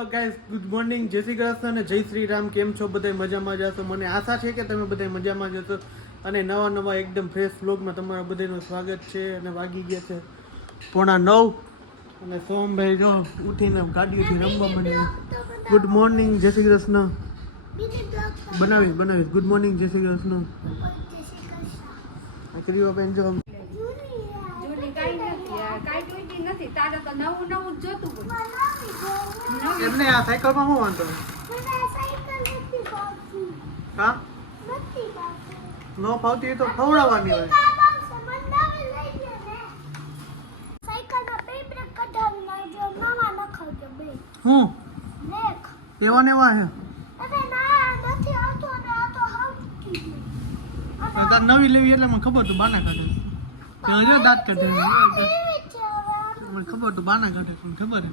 Hello guys, good morning, જય શ્રી કૃષ્ણ અને જય શ્રી રામ. કેમ છો બધા? મજામાં જશો? મને આશા છે કે તમે બધા મજામાં જશો અને નવા એકદમ ફ્રેશ વ્લોગમાં તમારા બધાનું સ્વાગત છે. અને વાગી ગયા છે 8:45 અને સોમભાઈ જો ઉઠીને ગાડીઓથી રમવા માંડ્યા. ગુડ મોર્નિંગ, જય શ્રી કૃષ્ણ. બનાવીશ ગુડ મોર્નિંગ, જય શ્રી કૃષ્ણ. કરીવા બેન જો એમને આ સાયકલમાં શું વાંધો? હા ન ફાવતી તો ખવડાવવાની હોય. હું એવા ને એવા હે તાર નવી લેવી એટલે મને ખબર તું બાના કાઢે દાંત કાઢે મને ખબર તું બાના કાઢે પણ ખબર હે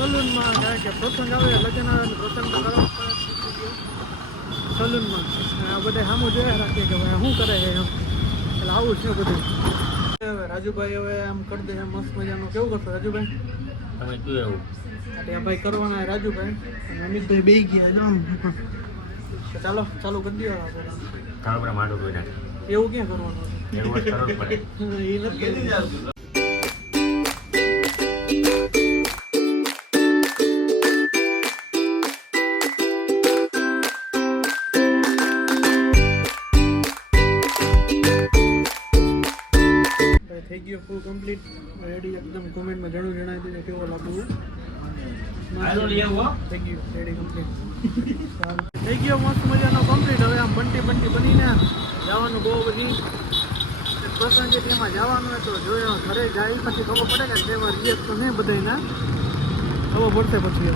સલૂનમાં કારણ કે પ્રસંગ આવે લગ્ન આવે પ્રસંગ તો કરવા સલૂનમાં આ બધા સામું જોયા રાખીએ કે ભાઈ શું કરે છે એમ એટલે આવું છે બધું. હવે રાજુભાઈ હવે આમ કરી દે મસ્ત મજાનું. કેવું કરશો રાજુભાઈ? તમે શું એવું આ ભાઈ કરવાના રાજુભાઈ અને અમિતભાઈ બે ગયા જો આમ. ચાલો ચાલુ કરી દો આપણે. કાળું માટું ધોઈ નાખે એવું ક્યાં કરવાનું? એવું જ કરવું પડે. એ નથી. થઈ ગયો ફૂલ કમ્પ્લીટ રેડી એકદમ. કોમેન્ટમાં જણાવી દેજો કેવો લાગ્યું. થઈ ગયું રેડી કમ્પ્લીટ. થઈ ગયો મસ્ત મજાનો કમ્પ્લીટ. હવે આમ બંટી બનીને જવાનું બહુ બધી પ્રસંગ છે તેમાં જવાનું હોય તો જોયો ઘરે જાય પછી ખબર પડે કે તેમાં રિએક્ટ તો નહીં બધાને ખબર પડશે પછી.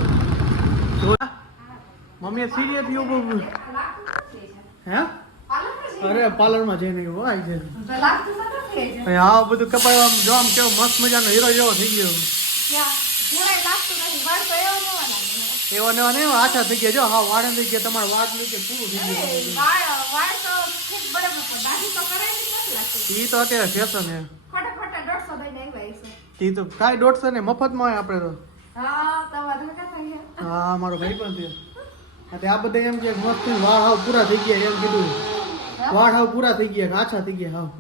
હવે મમ્મીએ સિરિયસ થયું હે? અરે પાર્લરમાં જઈને એવું આવી છે. હા બધું કપાય જો આમ કેવો મસ્ત મજાનો હીરો જેવો થઈ ગયો. એવા ને આછા થઈ ગયા જો. હા વાળ થઈ ગયા તમારા વાળ થઈ ગયા પૂરું થઈ ગયું. એ તો અત્યારે ફેશન હે. એ તો કાંઈ 150 ને મફતમાં હોય આપણે તો. હા મારો ભાઈ પણ છે. આ બધા એમ કે મસ્ત વાળ હાવ પૂરા થઈ ગયા એમ કીધું. વાળ હાવ પૂરા થઈ ગયા આછા થઈ ગયા હાવ.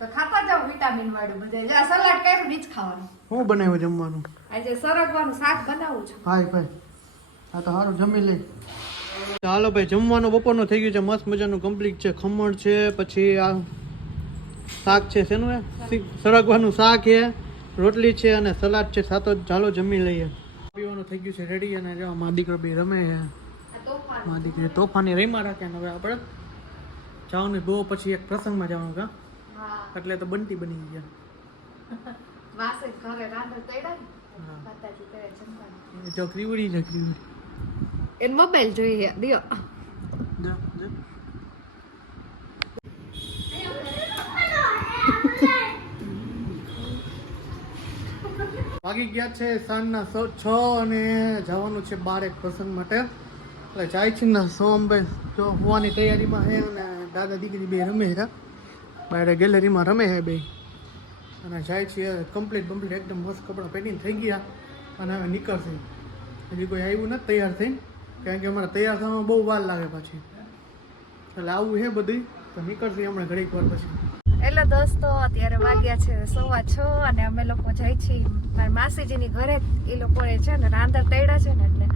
તો ખાતા જાવ વિટામિન વાળું બધે. જો સલાડ કર્યું નીચ ખાવાનું. હું બનાવ્યું જમવાનું? આજે સરગવાનું શાક બનાવું છું. હાય ભાઈ આ તો સારું જમી લે. ચાલો ભાઈ જમવાનું બપોરનું થઈ ગયું છે મસ્ત મજાનું કમ્પ્લીટ છે. ખમણ છે પછી આ શાક છે શેનું હે સરગવાનું શાક છે રોટલી છે અને સલાડ છે સાતો. ચાલો જમી લઈએ. પીવાનું થઈ ગયું છે રેડી. અને જો મારા દીકરો બી રમે છે. મારા દીકરી તોફાની રહીમાં રાખે. હવે આપણે જવાનું બહુ પછી એક પ્રસંગમાં જવાનું કા એટલે તો બંટી બની ગયા. વાસે ઘરે રાંધર તૈડા ને પાતાજી કરે જમવાનું. જો ક્રીવડી છે ક્રીવડી. એન મોબાઈલ જોઈએ દિયો. વાગી ગયા છે સાંજના 6 અને જવાનું છે બહાર એક પ્રસંગ માટે. એટલે જાય છે ને સોમભાઈ જો હોવાની તૈયારીમાં છે અને દાદા દીકરી બે રમે છે બહાર ગેલેરીમાં રમે છે બે. અને જાય છે કમ્પ્લીટ એકદમ મસ્ત કપડાં પહેરીને થઈ ગયા અને હવે નીકળશે. હજી કોઈ આવ્યું નથી તૈયાર થઈને કારણ કે અમારે તૈયાર થવામાં બહુ વાર લાગે પાછી. એટલે આવું છે બધું તો નીકળશે હમણાં ઘડીક વાર પછી. એટલે દોસ્તો અત્યારે વાગ્યા છે 6:15 અને અમે લોકો જઈ છીએ મારી માસીજીની ઘરે. એ લોકોએ છે ને રાંધર તૈડા છે ને એટલે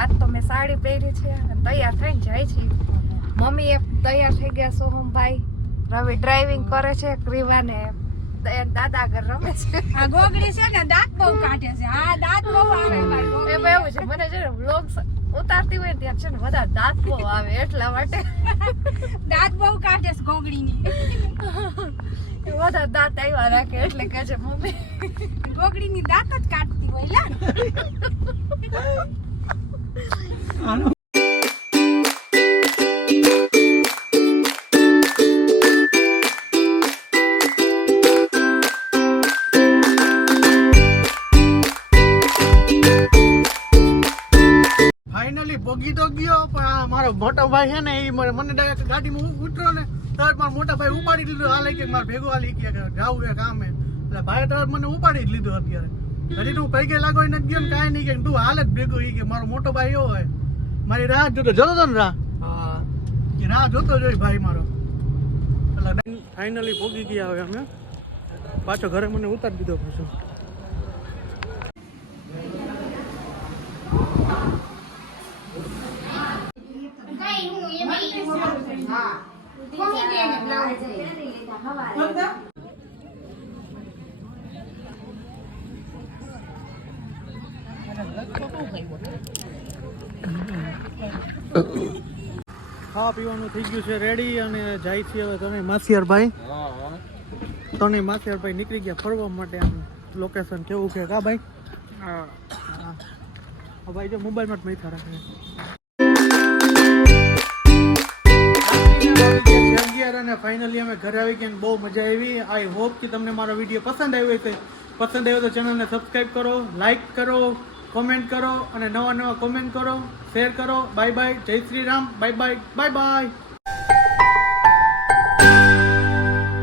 આજ તો મેં સાડી પહેરી છે અને તૈયાર થઈને જાય છે. મમ્મી એ તૈયાર થઈ ગયા. સોહમભાઈ રવિ ડ્રાઇવિંગ કરે છે. ક્રીવાને એને દાદા આગળ રમે છે. આ ગોગડી છે ને દાંત બહુ કાઢે છે. હા દાંત બહુ આવે મારી ગોગડી. એમાં એવું છે મને છે ને વ્લોગ્સ ઉતારતી હોય ને ત્યાં છે ને બધા દાંત બહુ આવે એટલા માટે દાંત બહુ કાઢે છે ગોગડીની. બધા દાંત આવ્યા રાખે એટલે કહે છે મમ્મી ગોગડીની દાંત જ કાઢતી હોય લા. ફાઇનલી પોગી તો ગયો પણ આ મારો મોટો ભાઈ છે ને એ મને ડાયરેક્ટ ગાડીમાં ઉતર્યો ને તરત મારો મોટા ભાઈ ઉપાડી લીધો. હાલે કે મારે ભેગો હાલી કે જાવું છે કામે એટલે ભાઈ તરત મને ઉપાડી જ લીધો. અત્યારે હજી તું પૈકે લાગો ને ગયો ને કાંઈ નહીં કે તું હાલ જ ભેગો ઈ કે મારો મોટો ભાઈ એવો હોય મારી રાહ જોતો હતો ને રાહ જોતો જોઈ ભાઈ મારો. એટલે ફાઇનલી પોગી ગયા હવે અમે પાછો ઘરે મને ઉતારી દીધો પાછો. ખાવા પીવાનું થઈ ગયું છે રેડી અને જાય છે હવે તને માસિયારભાઈ નીકળી ગયા ફરવા માટે. આમ લોકેશન કેવું છે કા ભાઈ? હા ભાઈ જો મોબાઈલમાં જ મૈથા રાખે. અને ફાઇનલી અમે ઘરે આવી ગયા બહુ મજા આવી. આઈ હોપ કે તમને મારો વિડીયો પસંદ આવ્યો હશે. પસંદ આવ્યો તો ચેનલને સબસ્ક્રાઈબ કરો, લાઈક કરો, કોમેન્ટ કરો અને નવા કોમેન્ટ કરો, શેર કરો. બાય બાય, જય Shri Ram, bye bye, bye bye.